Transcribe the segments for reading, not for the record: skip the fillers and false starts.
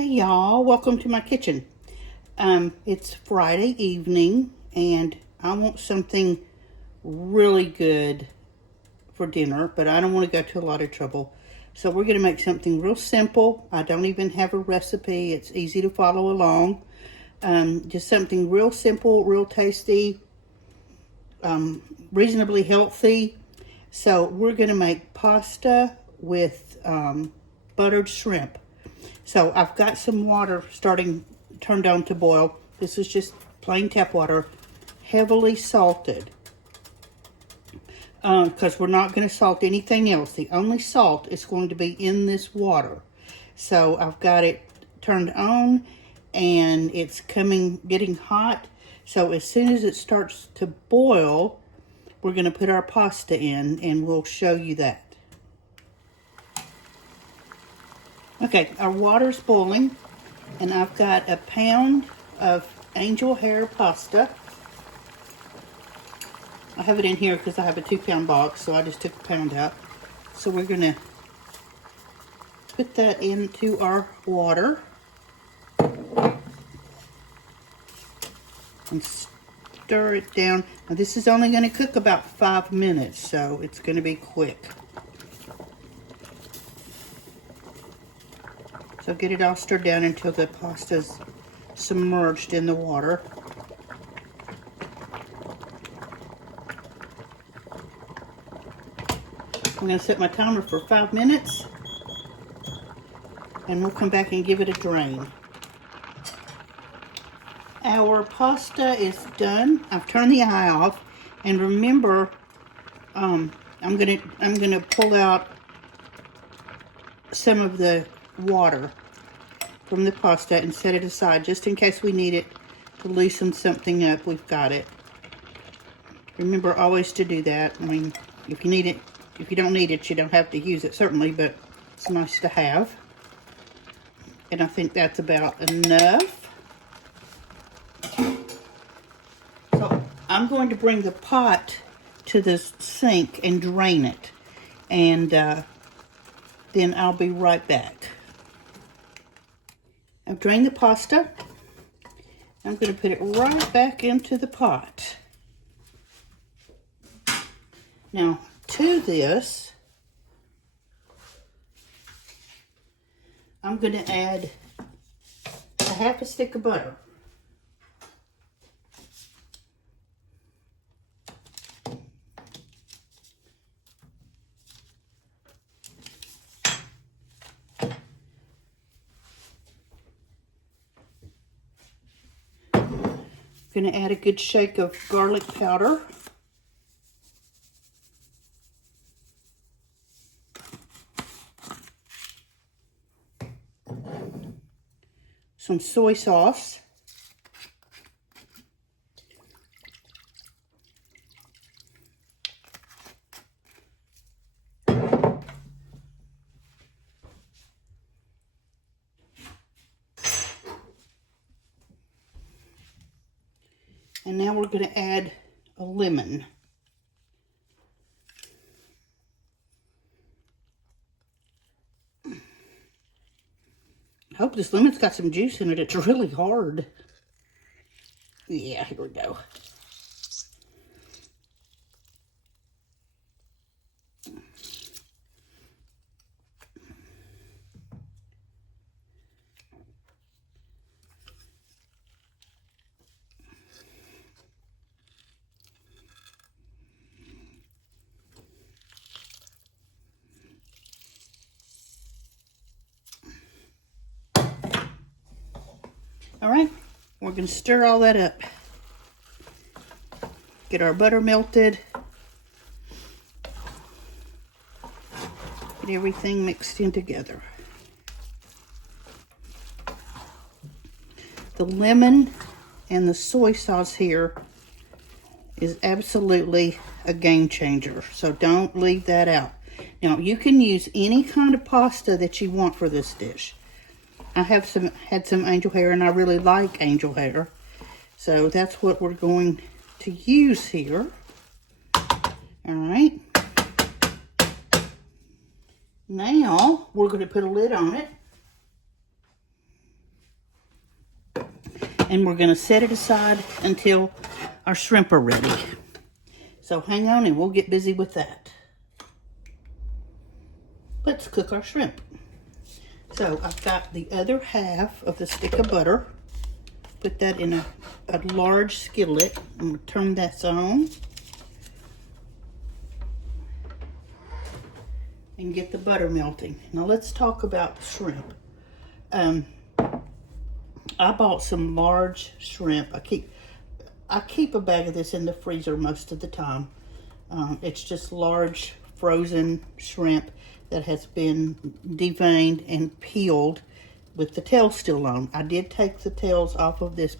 Hey y'all, welcome to my kitchen. It's Friday evening and I want something really good for dinner, but I don't want to go to a lot of trouble. So we're going to make something real simple. I don't even have a recipe. It's easy to follow along. Just something real simple, real tasty, reasonably healthy. So we're going to make pasta with buttered shrimp. So I've got some water turned on to boil. This is just plain tap water, heavily salted. Because we're not going to salt anything else. The only salt is going to be in this water. So I've got it turned on and it's getting hot. So as soon as it starts to boil, we're going to put our pasta in and we'll show you that. Okay, our water's boiling, and I've got a pound of angel hair pasta. I have it in here because I have a 2-pound box, so I just took a pound out. So we're going to put that into our water and stir it down. Now this is only going to cook about 5 minutes, so it's going to be quick. So get it all stirred down until the pasta's submerged in the water. I'm going to set my timer for 5 minutes and we'll come back and give it a drain. Our pasta is done. I've turned the eye off, and remember, I'm gonna pull out some of the water from the pasta and set it aside just in case we need it to loosen something up. We've got it. Remember always to do that. I mean, if you need it, if you don't need it, you don't have to use it, certainly, but it's nice to have. And I think that's about enough. So I'm going to bring the pot to the sink and drain it, and then I'll be right back. I've drained the pasta. I'm going to put it right back into the pot. Now, to this, I'm going to add a half a stick of butter. I'm going to add a good shake of garlic powder. Some soy sauce. And now we're going to add a lemon. I hope this lemon's got some juice in it. It's really hard. Yeah, here we go. All right, we're going to stir all that up. Get our butter melted. Get everything mixed in together. The lemon and the soy sauce here is absolutely a game changer, so don't leave that out. Now, you can use any kind of pasta that you want for this dish. I had some angel hair, and I really like angel hair. So that's what we're going to use here. All right. Now, we're going to put a lid on it. And we're gonna set it aside until our shrimp are ready. So hang on and we'll get busy with that. Let's cook our shrimp. So I've got the other half of the stick of butter. Put that in a large skillet. I'm gonna turn that on. And get the butter melting. Now let's talk about the shrimp. I bought some large shrimp. I keep a bag of this in the freezer most of the time. It's just large frozen shrimp that has been deveined and peeled with the tails still on. I did take the tails off of this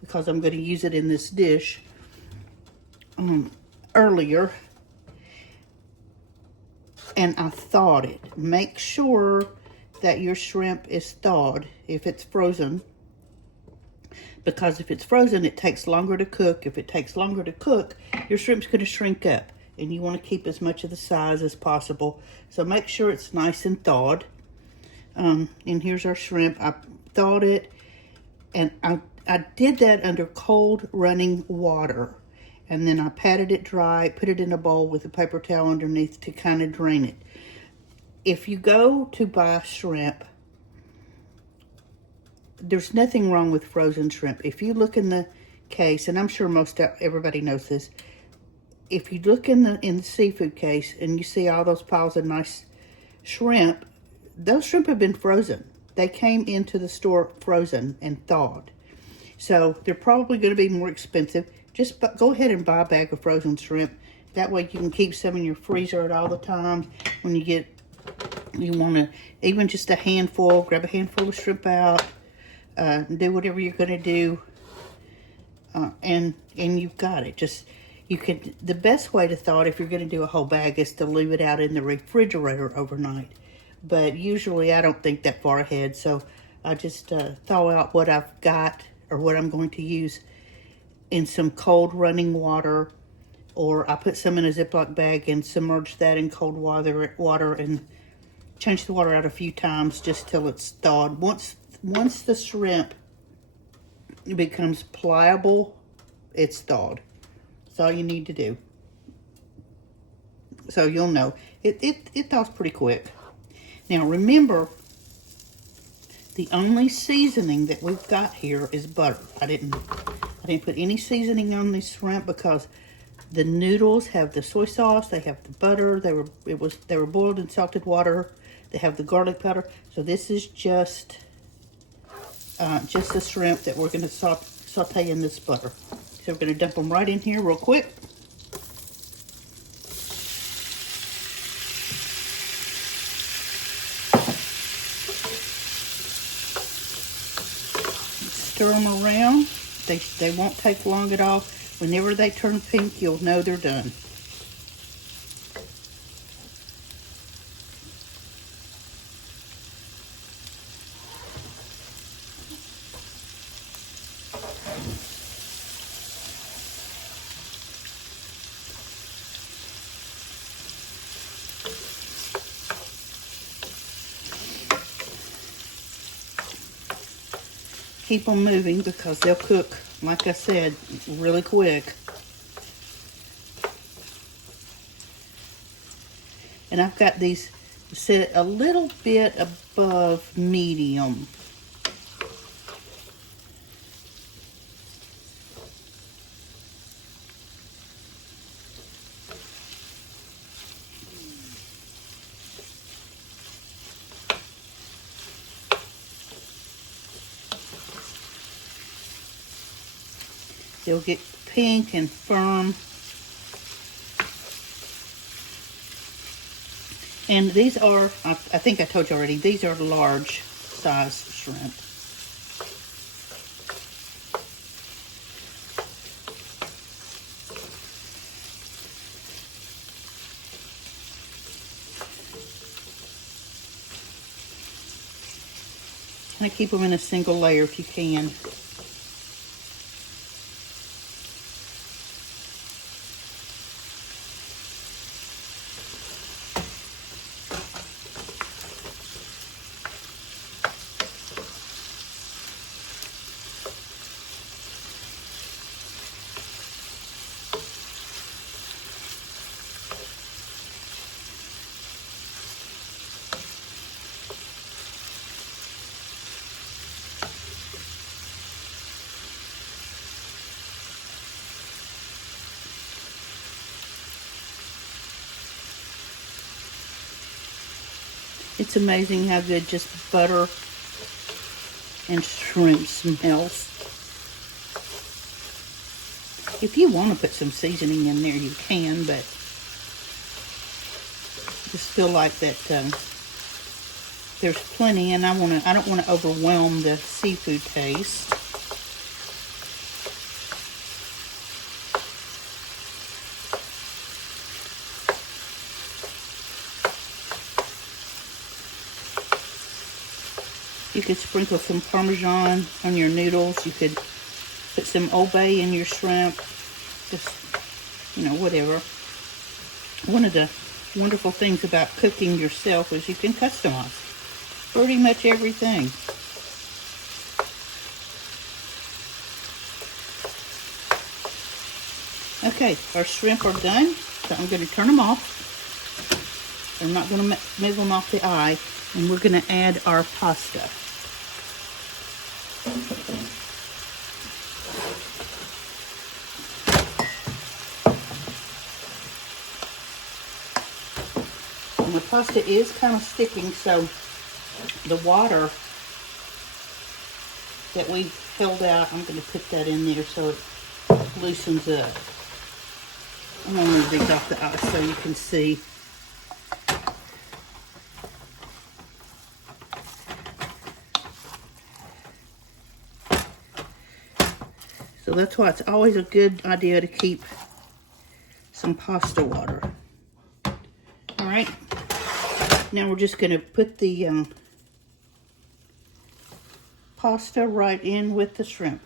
because I'm going to use it in this dish earlier. And I thawed it. Make sure that your shrimp is thawed if it's frozen. Because if it's frozen, it takes longer to cook. If it takes longer to cook, your shrimp's going to shrink up. And you want to keep as much of the size as possible. So make sure it's nice and thawed. And here's our shrimp. I thawed it. And I did that under cold running water. And then I patted it dry, put it in a bowl with a paper towel underneath to kind of drain it. If you go to buy shrimp, there's nothing wrong with frozen shrimp. If you look in the case, and I'm sure everybody knows this, if you look in the seafood case and you see all those piles of nice shrimp, those shrimp have been frozen. They came into the store frozen and thawed. So they're probably going to be more expensive. Just go ahead and buy a bag of frozen shrimp. That way you can keep some in your freezer at all the times. When you want to, even just a handful, grab a handful of shrimp out, do whatever you're going to do, and you've got it. The best way to thaw it, if you're going to do a whole bag, is to leave it out in the refrigerator overnight. But usually I don't think that far ahead, so I just thaw out what I've got or what I'm going to use in some cold running water, or I put some in a Ziploc bag and submerge that in cold water and change the water out a few times just till it's thawed. Once the shrimp becomes pliable, it's thawed. That's all you need to do. So you'll know. It thaws pretty quick. Now remember, the only seasoning that we've got here is butter. I didn't put any seasoning on this shrimp because the noodles have the soy sauce, they have the butter, they were boiled in salted water, they have the garlic powder. So this is just the shrimp that we're going to saute in this butter. So we're going to dump them right in here real quick. Stir them around. They won't take long at all. Whenever they turn pink, you'll know they're done. Keep them moving because they'll cook, like I said, really quick. And I've got these set a little bit above medium. They'll get pink and firm. And these are, I think I told you already, these are large size shrimp. Kind of keep them in a single layer if you can. It's amazing how good just butter and shrimp smells. If you want to put some seasoning in there, you can, but just feel like that there's plenty, and I don't want to overwhelm the seafood taste. You could sprinkle some Parmesan on your noodles. You could put some Old Bay in your shrimp. Just, you know, whatever. One of the wonderful things about cooking yourself is you can customize pretty much everything. Okay, our shrimp are done, so I'm going to turn them off. I'm not going to move them off the eye, and we're going to add our pasta. And the pasta is kind of sticking, so the water that we held out, I'm going to put that in there so it loosens up. I'm going to move these off the ice so you can see. So that's why it's always a good idea to keep some pasta water. All right, now we're just going to put the pasta right in with the shrimp.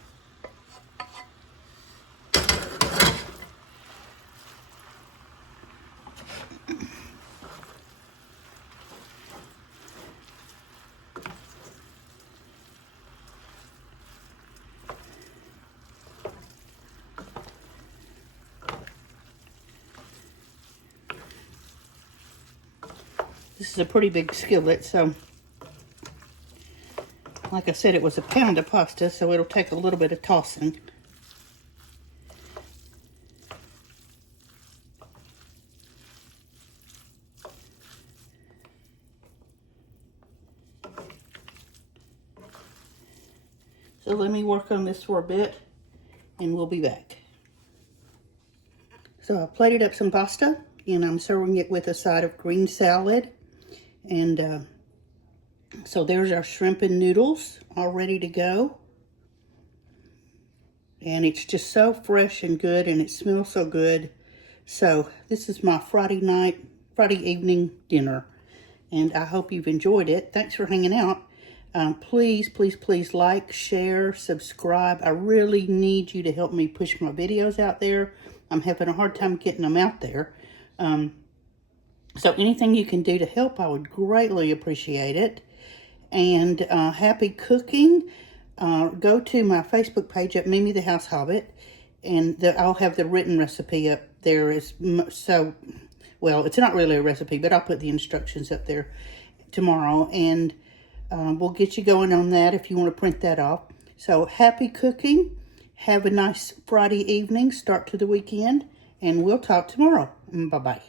This is a pretty big skillet, so like I said, it was a pound of pasta, so it'll take a little bit of tossing. So let me work on this for a bit, and we'll be back. So I plated up some pasta, and I'm serving it with a side of green salad. And so there's our shrimp and noodles all ready to go. And it's just so fresh and good, and it smells so good. So this is my Friday evening dinner. And I hope you've enjoyed it. Thanks for hanging out. Please, please, please like, share, subscribe. I really need you to help me push my videos out there. I'm having a hard time getting them out there. So anything you can do to help, I would greatly appreciate it. And happy cooking. Go to my Facebook page at Mimi the House Hobbit, and I'll have the written recipe up there. Well, it's not really a recipe, but I'll put the instructions up there tomorrow, and we'll get you going on that if you want to print that off. So happy cooking. Have a nice Friday evening, start to the weekend, and we'll talk tomorrow. Bye-bye.